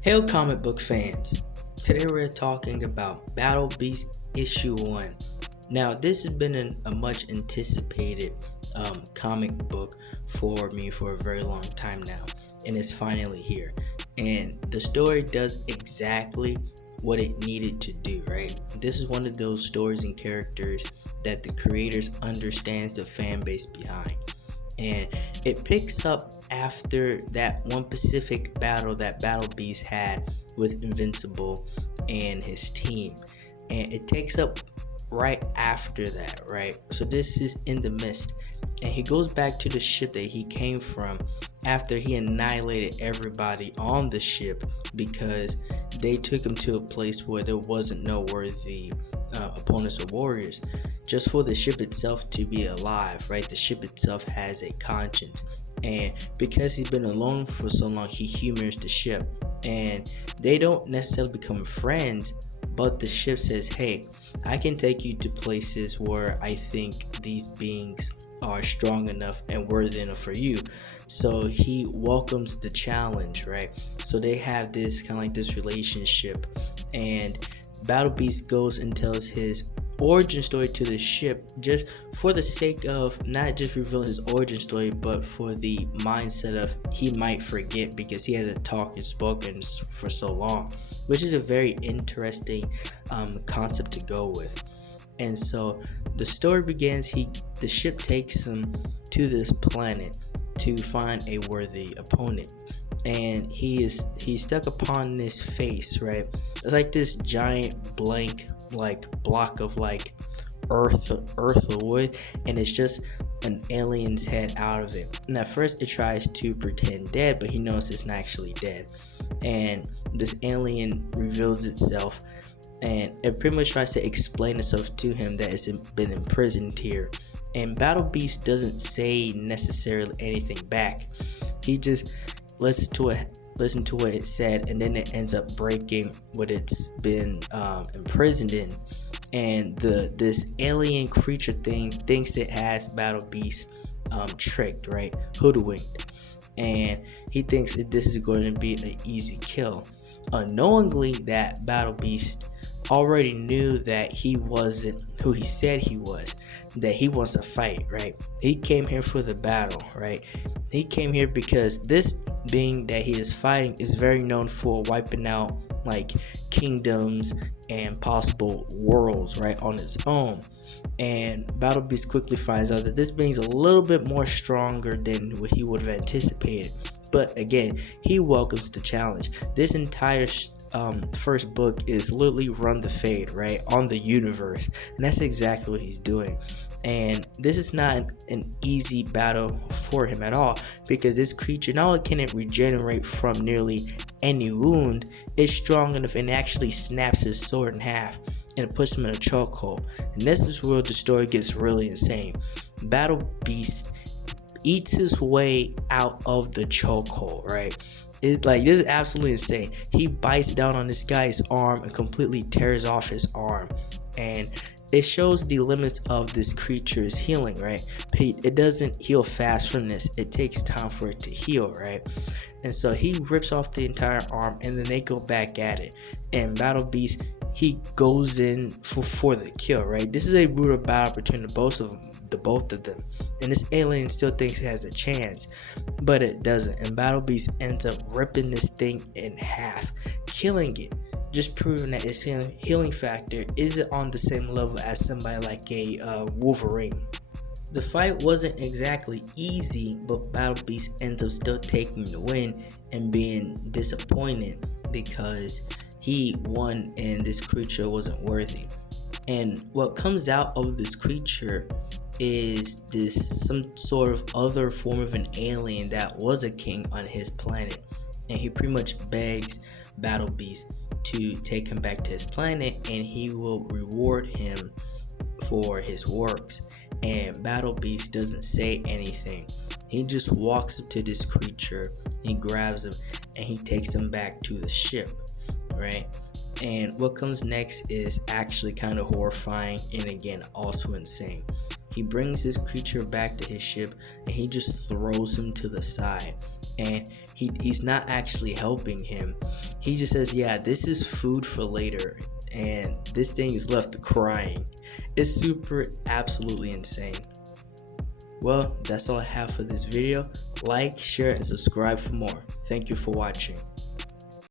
Hail comic book fans! Today we're talking about Battle Beast Issue 1. Now, this has been a much anticipated comic book for me for a very long time now, and it's finally here. And the story does exactly what it needed to do, right? This is one of those stories and characters that the creators understands the fan base behind. And it picks up after that one Pacific battle that Battle Beast had with Invincible and his team. And it takes up right after that, right? So this is in the mist. And he goes back to the ship that he came from after he annihilated everybody on the ship because they took him to a place where there wasn't no worthy opponents or warriors, just for the ship itself to be alive, right? The ship itself has a conscience, and because he's been alone for so long, he humors the ship, and they don't necessarily become friends, but the ship says, hey, I can take you to places where I think these beings are strong enough and worthy enough for you. So he welcomes the challenge, right? So they have this kind of like this relationship, and Battle Beast goes and tells his origin story to the ship just for the sake of not just revealing his origin story, but for the mindset of he might forget because he hasn't talked and spoken for so long, which is a very interesting concept to go with. And so the story begins. The ship takes him to this planet to find a worthy opponent, and he's stuck upon this face, right? It's like this giant blank like block of like earth or wood, and it's just an alien's head out of it. And at first it tries to pretend dead, but he knows it's not actually dead, and this alien reveals itself, and it pretty much tries to explain itself to him that it's been imprisoned here. And Battle Beast doesn't say necessarily anything back. He just listens to what it said, and then it ends up breaking what it's been imprisoned in. And this alien creature thing thinks it has Battle Beast tricked, right? Hoodwinked. And he thinks that this is going to be an easy kill, unknowingly that Battle Beast already knew that he wasn't who he said he was, that he wants to fight, right? He came here for the battle, right? He came here because this being that he is fighting is very known for wiping out like kingdoms and possible worlds, right, on its own. And Battle Beast quickly finds out that this being's a little bit more stronger than what he would have anticipated. But again, he welcomes the challenge. This entire first book is literally run the fade, right, on the universe, and that's exactly what he's doing. And this is not an easy battle for him at all, because this creature, not only can it regenerate from nearly any wound, it's strong enough and actually snaps his sword in half, and it puts him in a chokehold. And this is where the story gets really insane. Battle Beast eats his way out of the chokehold, right? This is absolutely insane. He bites down on this guy's arm and completely tears off his arm, and it shows the limits of this creature's healing, right? It doesn't heal fast from this. It takes time for it to heal, right? And so he rips off the entire arm, and then they go back at it. And Battle Beast, he goes in for the kill, right? This is a brutal battle between the both of them. And this alien still thinks it has a chance, but it doesn't. And Battle Beast ends up ripping this thing in half, killing it, just proving that its healing factor isn't on the same level as somebody like a Wolverine. The fight wasn't exactly easy, but Battle Beast ends up still taking the win and being disappointed because he won and this creature wasn't worthy. And what comes out of this creature is this some sort of other form of an alien that was a king on his planet, and he pretty much begs Battle Beast to take him back to his planet, and he will reward him for his works. And Battle Beast doesn't say anything. He just walks up to this creature, he grabs him, and he takes him back to the ship, right? And what comes next is actually kind of horrifying and again also insane. He brings this creature back to his ship, and he just throws him to the side, and he's not actually helping him. He just says, yeah, this is food for later, and this thing is left crying. It's super absolutely insane. Well, that's all I have for this video. Like, share, and subscribe for more. Thank you for watching.